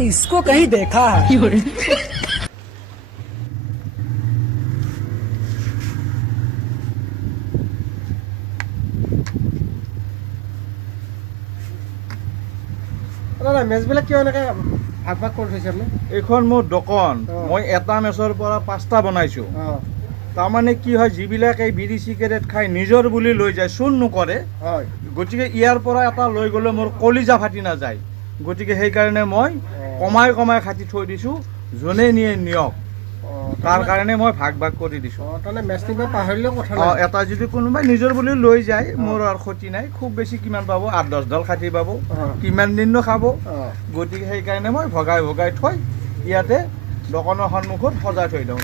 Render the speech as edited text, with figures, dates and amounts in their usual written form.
इसको कहीं देखा है। মেচবিলাক কিয় এনেকৈ ভাগ ভাগ কৰি থৈছে আপুনি? এইখন মোৰ দোকান। মই এটা মেচৰ পৰা 5টা বনাইছোঁ। তাৰমানে কি হয়, যিবিলাক এই বিড়ি চিগাৰেট খাই নিজৰ বুলি লৈ যায়, চুৰ নকৰে, গতিকে ইয়াৰ পৰা এটা লৈ গ'লে মোৰ কলিজা ফাটি নাযায়। গতিকে সেইকাৰণে মই কমাই কমাই কাটি থৈ দিছোঁ, যোনে নিয়ে নিয়ক। তাৰ কাৰণে মই ভাগ ভাগ কৰি দিছোঁ। তাৰমানে মেচ নিব পাহৰিলেও কথা নাই। এটা যদি কোনোবাই নিজৰ বুলি লৈ যায়, মোৰ আৰু ক্ষতি নাই। খুব বেছি কিমান পাব? 8-10 ডাল কাটি পাব। কিমান দিননো খাব? গতিকে সেইকাৰণে মই ভগাই ভগাই থৈ ইয়াতে দোকানৰ সন্মুখত সজাই থৈ দিওঁ।